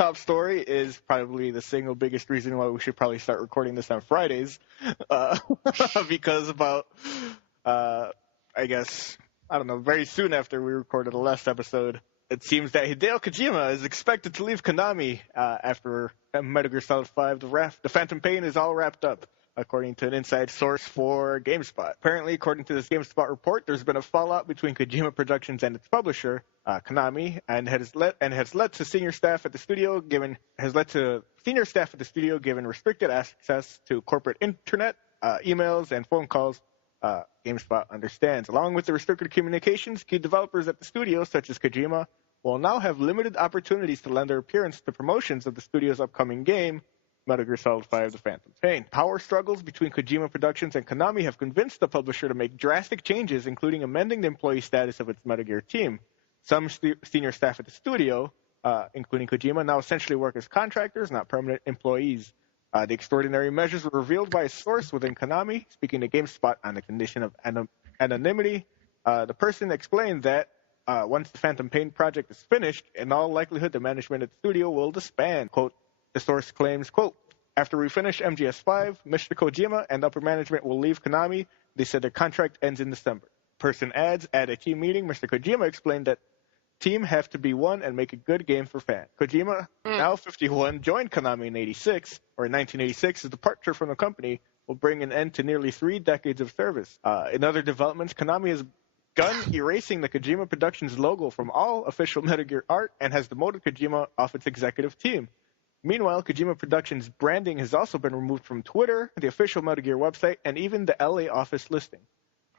top story is probably the single biggest reason why we should probably start recording this on Fridays, because about, I guess, I don't know, very soon after we recorded the last episode, it seems that Hideo Kojima is expected to leave Konami after Metal Gear Solid 5. The Phantom Pain is all wrapped up, according to an inside source for GameSpot. Apparently, according to this GameSpot report, there's been a fallout between Kojima Productions and its publisher, Konami, and has led to senior staff at the studio given restricted access to corporate internet, emails, and phone calls. GameSpot understands. Along with the restricted communications, key developers at the studio, such as Kojima, will now have limited opportunities to lend their appearance to promotions of the studio's upcoming game, Metal Gear Solid 5: The Phantom Pain. Power struggles between Kojima Productions and Konami have convinced the publisher to make drastic changes, including amending the employee status of its Metal Gear team. Some senior staff at the studio, including Kojima, now essentially work as contractors, not permanent employees. The extraordinary measures were revealed by a source within Konami, speaking to GameSpot on the condition of anonymity. The person explained that once the Phantom Pain project is finished, in all likelihood, the management at the studio will disband. Quote, the source claims, quote, after we finish MGS5, Mr. Kojima and upper management will leave Konami. They said their contract ends in December. Person adds, at a team meeting, Mr. Kojima explained that team have to be one and make a good game for fans. Kojima, now 51, joined Konami in 1986. His departure from the company will bring an end to nearly 3 decades of service. In other developments, Konami has begun erasing the Kojima Productions logo from all official Metal Gear art and has demoted Kojima off its executive team. Meanwhile, Kojima Productions' branding has also been removed from Twitter, the official Metal Gear website, and even the LA office listing.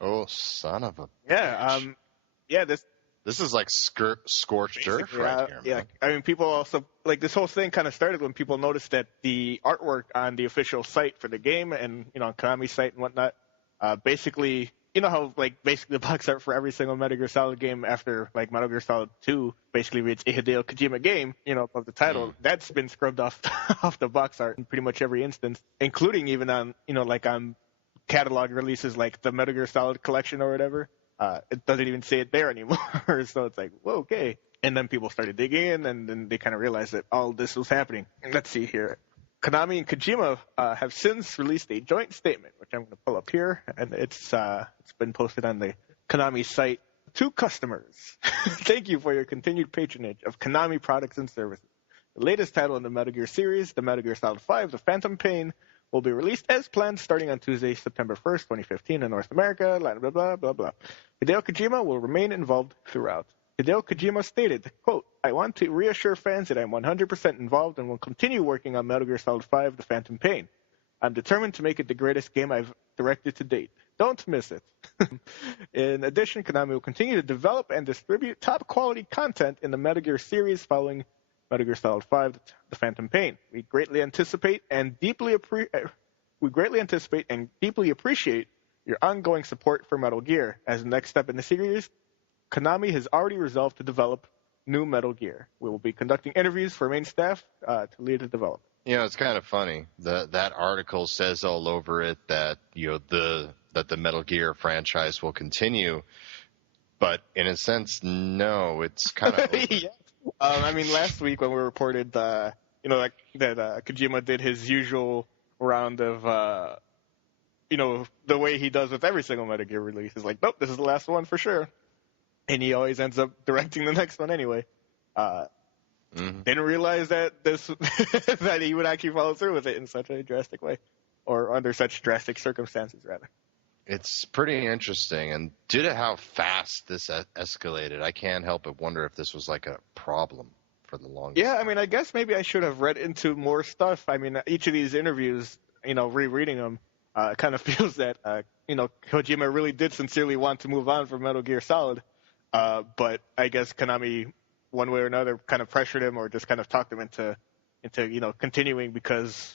Oh, son of a bitch. This is like scorched earth right here, man. Yeah, I mean, people also, like, this whole thing kind of started when people noticed that the artwork on the official site for the game and, on Konami's site and whatnot, basically, how, like, basically the box art for every single Metal Gear Solid game after, like, Metal Gear Solid 2 basically reads a Hideo Kojima game, above the title. That's been scrubbed off the box art in pretty much every instance, including even on, on catalog releases like the Metal Gear Solid collection or whatever. It doesn't even say it there anymore. So it's like, whoa, okay. And then people started digging in, and then they kind of realized that all this was happening. Let's see here. Konami and Kojima have since released a joint statement, which I'm going to pull up here, and it's been posted on the Konami site. To customers, thank you for your continued patronage of Konami products and services. The latest title in the Metal Gear series, the Metal Gear Solid 5: The Phantom Pain, will be released as planned starting on Tuesday, September 1st, 2015 in North America, blah, blah, blah, blah, blah. Hideo Kojima will remain involved throughout. Hideo Kojima stated, quote, I want to reassure fans that I'm 100% involved and will continue working on Metal Gear Solid 5, The Phantom Pain. I'm determined to make it the greatest game I've directed to date. Don't miss it. In addition, Konami will continue to develop and distribute top-quality content in the Metal Gear series following Metal Gear Solid 5, The Phantom Pain. We greatly anticipate and deeply appreciate your ongoing support for Metal Gear. As the next step in the series, Konami has already resolved to develop new Metal Gear. We will be conducting interviews for main staff to lead the development. It's kind of funny. That article says all over it that that the Metal Gear franchise will continue, but in a sense, no. It's kind of yeah. I mean, last week when we reported, that Kojima did his usual round of, the way he does with every single Metal Gear release. He's like, nope, this is the last one for sure. And he always ends up directing the next one anyway. Didn't realize that that he would actually follow through with it in such a drastic way, or under such drastic circumstances, rather. It's pretty interesting, and due to how fast this escalated, I can't help but wonder if this was like a problem for the longest time. I mean, I guess maybe I should have read into more stuff. I mean, each of these interviews, rereading them, kind of feels that, Kojima really did sincerely want to move on from Metal Gear Solid, but I guess Konami, one way or another, kind of pressured him or just kind of talked him into continuing because,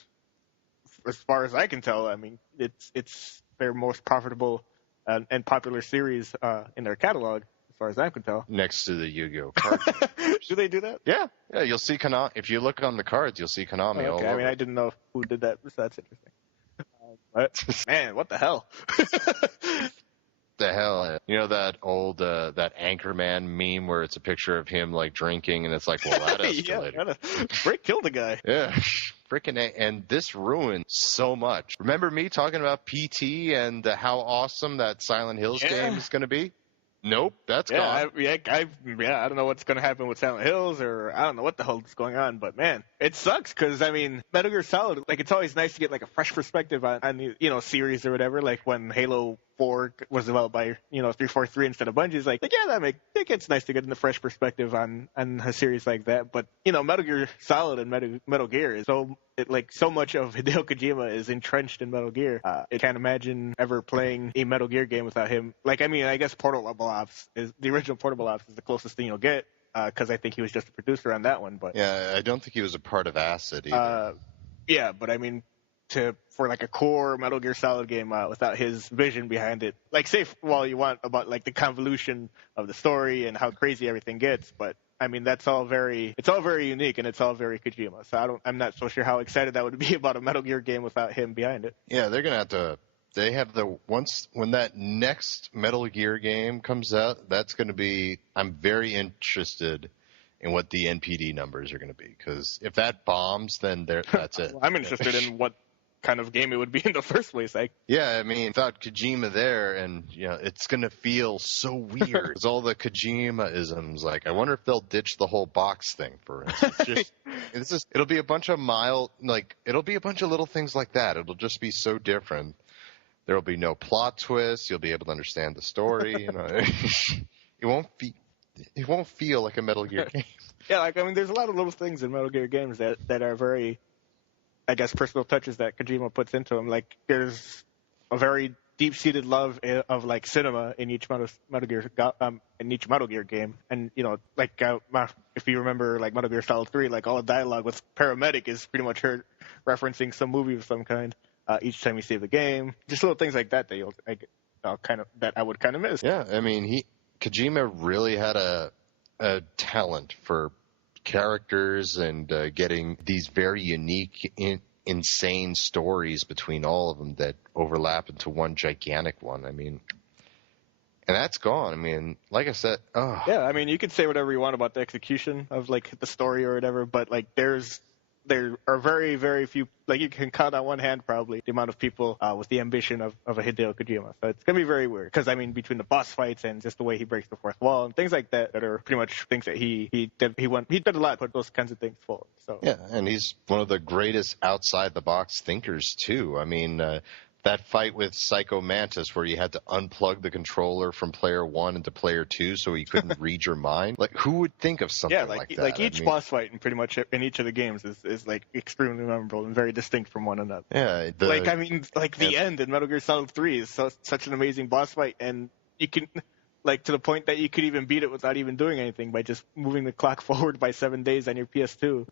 as far as I can tell, I mean, it's their most profitable and popular series in their catalog, as far as I can tell. Next to the Yu-Gi-Oh card games. Do they do that? Yeah, you'll see Konami. If you look on the cards, you'll see Konami all over. I mean, I didn't know who did that, so that's interesting. But, man, what the hell? The hell, you know that old that Anchorman meme where it's a picture of him like drinking, and it's like, well, that escalated. Yeah, Break killed the guy. Yeah, freaking and this ruined so much. Remember me talking about PT and how awesome that Silent Hills game is going to be? Nope, that's gone. I don't know what's going to happen with Silent Hills, or I don't know what the hell is going on, but man, it sucks because, I mean, Metal Gear Solid, like, it's always nice to get, like, a fresh perspective on the, series or whatever, like when Halo 4 was developed by, 343 instead of Bungie's, like yeah, it's nice to get a fresh perspective on a series like that, but, Metal Gear Solid and Metal Gear is so much of Hideo Kojima is entrenched in Metal Gear. I can't imagine ever playing a Metal Gear game without him. Like, I mean, I guess the original Portable Ops is the closest thing you'll get, because I think he was just a producer on that one. But yeah, I don't think he was a part of Acid either. Yeah, but I mean, for like a core Metal Gear Solid game without his vision behind it, like, say all you want about like the convolution of the story and how crazy everything gets, but I mean, it's all very unique and it's all very Kojima. So I'm not so sure how excited I would be about a Metal Gear game without him behind it. Yeah, they're gonna have to. They have when that next Metal Gear game comes out, that's gonna be. I'm very interested in what the NPD numbers are gonna be, because if that bombs, then that's it. Well, I'm interested in what kind of game it would be in the first place. Yeah, I mean, without Kojima there, and it's gonna feel so weird. It's all the Kojima-isms. Like, I wonder if they'll ditch the whole box thing, for instance. It'll be a bunch of it'll be a bunch of little things like that. It'll just be so different. There'll be no plot twist. You'll be able to understand the story. It won't feel like a Metal Gear game. Yeah, like, I mean, there's a lot of little things in Metal Gear games that are very, I guess, personal touches that Kojima puts into them. Like, there's a very deep-seated love of like cinema in each Metal Gear game, and if you remember, like, Metal Gear Solid 3, like, all the dialogue with paramedic is pretty much her referencing some movie of some kind. Each time you save the game, just little things like that that I would kind of miss. Yeah, I mean, Kojima really had a talent for characters and getting these very unique, insane stories between all of them that overlap into one gigantic one. I mean, and that's gone. I mean, like I said, yeah. I mean, you could say whatever you want about the execution of like the story or whatever, but like there are very, very few. Like, you can count on one hand probably the amount of people with the ambition of a Hideo Kojima. So it's gonna be very weird, because I mean, between the boss fights and just the way he breaks the fourth wall and things like that are pretty much things that he did a lot to put those kinds of things forward. So yeah, and he's one of the greatest outside the box thinkers too. I mean, that fight with Psycho Mantis where you had to unplug the controller from player 1 into player 2 so he couldn't read your mind. Like, who would think of something like that? Like, each boss fight in pretty much in each of the games is like extremely memorable and very distinct from one another. Yeah. The end in Metal Gear Solid 3 is such an amazing boss fight, and you can, like, to the point that you could even beat it without even doing anything by just moving the clock forward by 7 days on your PS2.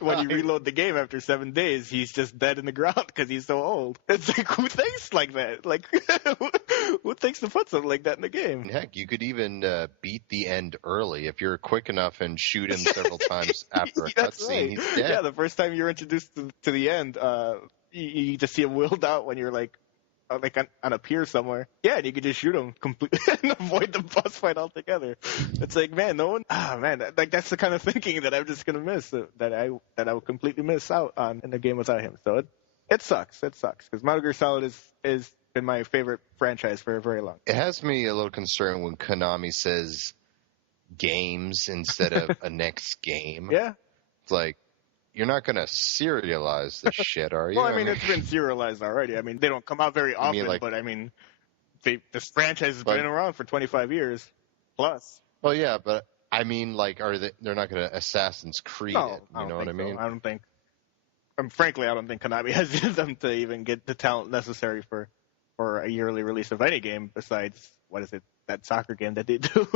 When you reload the game after 7 days, he's just dead in the ground because he's so old. It's like, who thinks like that? Like, who thinks to put something like that in the game? Heck, you could even beat the end early if you're quick enough and shoot him several times after a cutscene. Right. He's dead. Yeah, the first time you're introduced to the end, you just see him willed out when you're like on a pier somewhere. Yeah, and you could just shoot him completely and avoid the boss fight altogether. It's like, man, like, that's the kind of thinking that I'm just gonna miss, that I would completely miss out on in the game without him. So it sucks. It sucks, because Metal Gear Solid is been my favorite franchise for a very long time. It has me a little concerned when Konami says games instead of a next game. Yeah. It's like, you're not going to serialize this shit, are you? Well, I mean, it's been serialized already. I mean, they don't come out very often, but I mean, this franchise has been around for 25 years plus. Well, yeah, but I mean, like, they're not going to Assassin's Creed it, you know what I mean? So. I don't think, frankly, I don't think Konami has them to even get the talent necessary for a yearly release of any game besides, that soccer game that they do.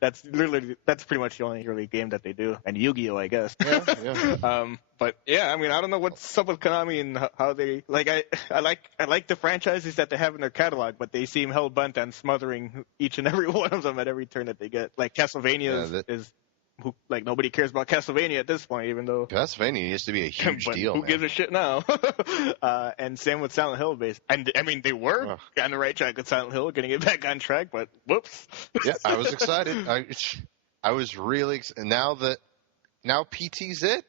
That's pretty much the only yearly game that they do. And Yu-Gi-Oh, I guess. Yeah. But yeah, I mean, I don't know what's up with Konami and how they, like, I like the franchises that they have in their catalog, but they seem hell bent on smothering each and every one of them at every turn that they get. Like, Castlevania is nobody cares about Castlevania at this point, even though. Castlevania used to be a huge But deal, who man. gives a shit now? And same with Silent Hill, and I mean they were on the right track with Silent Hill, getting it back on track, but whoops. Yeah, I was excited. I was really now PT's it.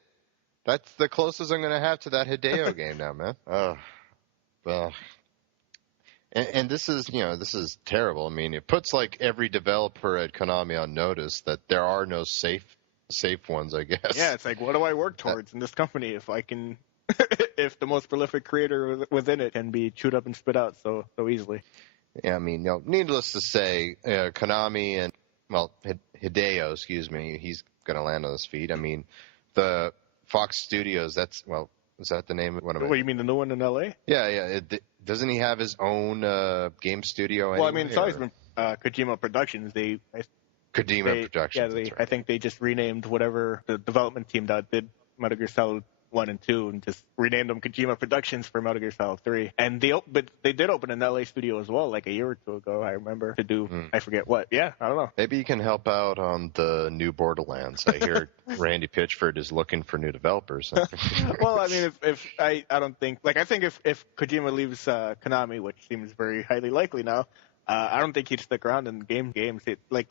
That's the closest I'm going to have to that Hideo game now, man. Well. And this is terrible. I mean, it puts like every developer at Konami on notice that there are no safe ones, I guess. Yeah, it's like, what do I work towards in this company if I can, if the most prolific creator within it can be chewed up and spit out so easily? Yeah, I mean, needless to say, Konami and Hideo, excuse me, he's going to land on his feet. I mean, the Fox Studios. Is that the name of one of it? What, you mean the new one in L.A.? Yeah. Doesn't he have his own game studio anyway? Well, I mean, it's always been Kojima Productions. Kojima Productions. Yeah, I think they just renamed whatever the development team that did Metal Gear Solid 1 and 2 and just renamed them Kojima Productions for Metal Gear Solid 3. And but they did open an LA studio as well, like a year or two ago, I remember, to do, I forget what. Yeah, I don't know. Maybe you can help out on the new Borderlands. I hear Randy Pitchford is looking for new developers. Well, I mean, if I don't think, I think if Kojima leaves Konami, which seems very highly likely now, I don't think he'd stick around in games.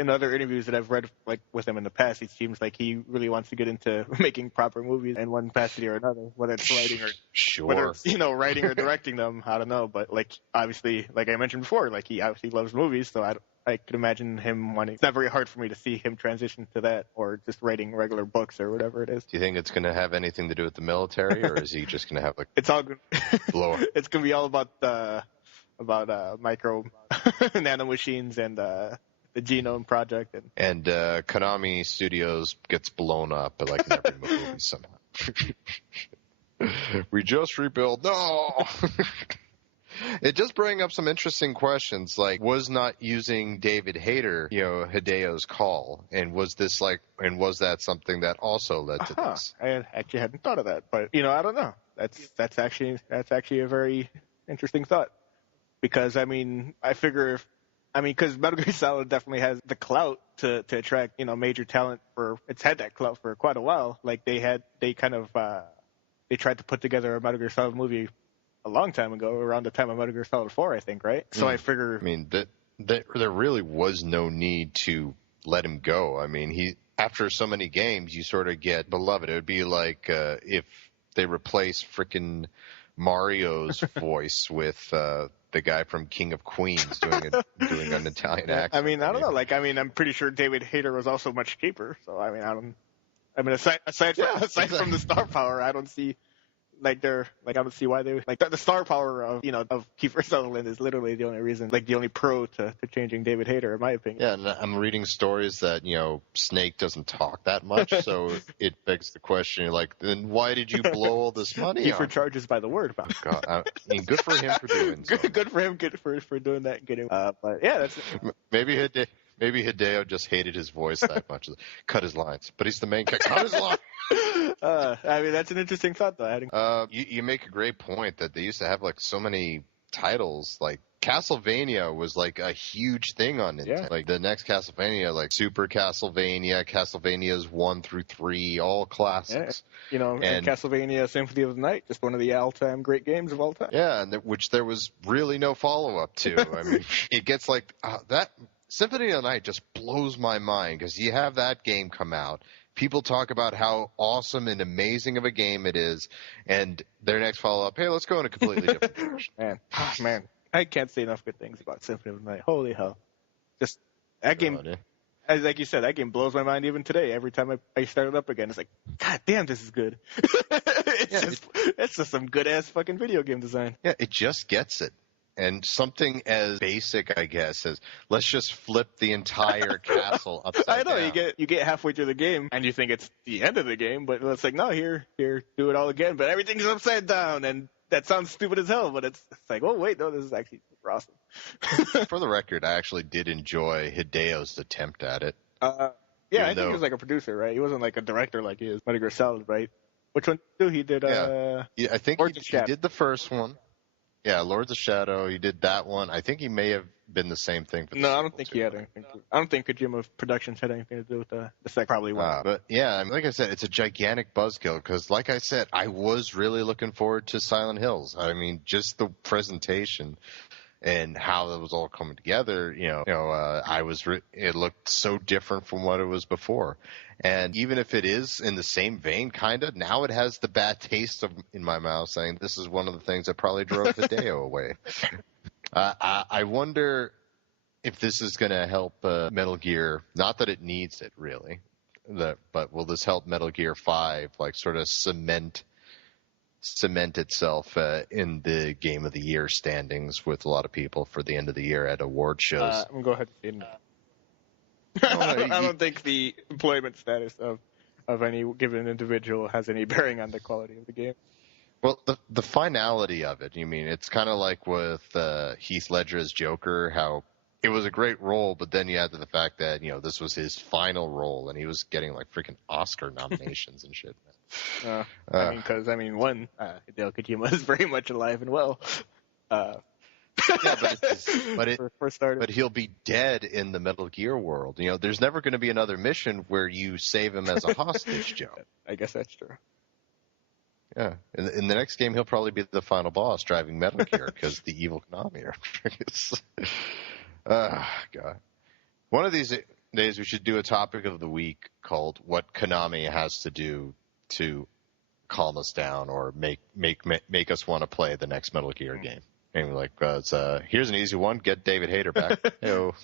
In other interviews that I've read, with him in the past, it seems like he really wants to get into making proper movies in one capacity or another, whether it's writing or whether it's, writing or directing them. I don't know, but obviously, like I mentioned before, he obviously loves movies, so I could imagine him wanting. It's not very hard for me to see him transition to that, or just writing regular books or whatever it is. Do you think it's going to have anything to do with the military, or is he just going to have It's all good. blow? It's going to be all about micro nano machines and the Genome Project. And Konami Studios gets blown up in every movie somehow. We just rebuild. No! It does bring up some interesting questions, was not using David Hayter, Hideo's call, and was that something that also led to this? I actually hadn't thought of that, but I don't know. That's actually a very interesting thought. Because, I mean, I figure because Metal Gear Solid definitely has the clout to attract, major talent it's had that clout for quite a while. They tried to put together a Metal Gear Solid movie a long time ago, around the time of Metal Gear Solid 4, I think, right? So I figure... I mean, there really was no need to let him go. I mean, after so many games, you sort of get beloved. It would be like if they replace frickin' Mario's voice with... the guy from King of Queens doing an Italian accent. I mean, I don't know. I'm pretty sure David Hayter was also much cheaper. So aside from the star power, I don't see I don't see why they the star power of Kiefer Sutherland is literally the only reason, the only pro to changing David Hayter, in my opinion. Yeah, and I'm reading stories that Snake doesn't talk that much, so it begs the question, then why did you blow all this money? Kiefer charges by the word. Oh, God, I mean, good for him for doing so. Good for him, for doing that. Getting, but yeah, that's maybe Hideo just hated his voice that much. Cut his lines, but he's the main guy. Cut his lines. I mean, that's an interesting thought, though. You make a great point that they used to have so many titles. Castlevania was a huge thing on Nintendo. Yeah. The next Castlevania, Super Castlevania, Castlevanias 1 through 3, all classics. Yeah. And Castlevania Symphony of the Night, just one of the all-time great games of all time. Yeah, and which there was really no follow-up to. I mean, it gets that. Symphony of the Night just blows my mind because you have that game come out. People talk about how awesome and amazing of a game it is, and their next follow-up, hey, let's go in a completely different direction. Man, I can't say enough good things about Symphony of the Night. Holy hell. Just, that game, like you said, that game blows my mind even today. Every time I start it up again, it's God damn, this is good. It's just some good-ass fucking video game design. Yeah, it just gets it. And something as basic, I guess, as let's just flip the entire castle upside down. I know, you get halfway through the game and you think it's the end of the game, but it's no, here, do it all again, but everything's upside down, and that sounds stupid as hell, but it's oh wait, no, this is actually super awesome. For the record, I actually did enjoy Hideo's attempt at it. Yeah, I think he was a producer, right? He wasn't a director like he is Metal Gear Solid, right? Which one too? He did. Yeah, I think he did the first one. Yeah, Lords of Shadow. He did that one. I think he may have been the same thing for the No, I sequel, don't think too. he had anything. I don't think Kojima Productions had anything to do with the second. Probably one. But yeah, I mean, like I said, it's a gigantic buzzkill because, like I said, I was really looking forward to Silent Hills. I mean, just the presentation and how it was all coming together. It looked so different from what it was before. And even if it is in the same vein, kind of, now it has the bad taste in my mouth, saying this is one of the things that probably drove Hideo away. I wonder if this is going to help Metal Gear. Not that it needs it, really. But will this help Metal Gear 5, like, sort of cement itself in the Game of the Year standings with a lot of people for the end of the year at award shows? I'm going to go ahead and say no. I don't think the employment status of any given individual has any bearing on the quality of the game. Well, the finality of it, you mean, it's kind of like with Heath Ledger as Joker, how it was a great role, but then you add to the fact that, this was his final role, and he was getting, like, freaking Oscar nominations and shit. Because Hideo Kojima is very much alive and well. Yeah, but he'll be dead in the Metal Gear world. There's never going to be another mission where you save him as a hostage, Joe. I guess that's true. Yeah, in the next game, he'll probably be the final boss driving Metal Gear because the evil Konami are. God. One of these days, we should do a topic of the week called "What Konami Has to Do to Calm Us Down or make us want to play the next Metal Gear game." And here's an easy one: get David Hayter back. Heyo.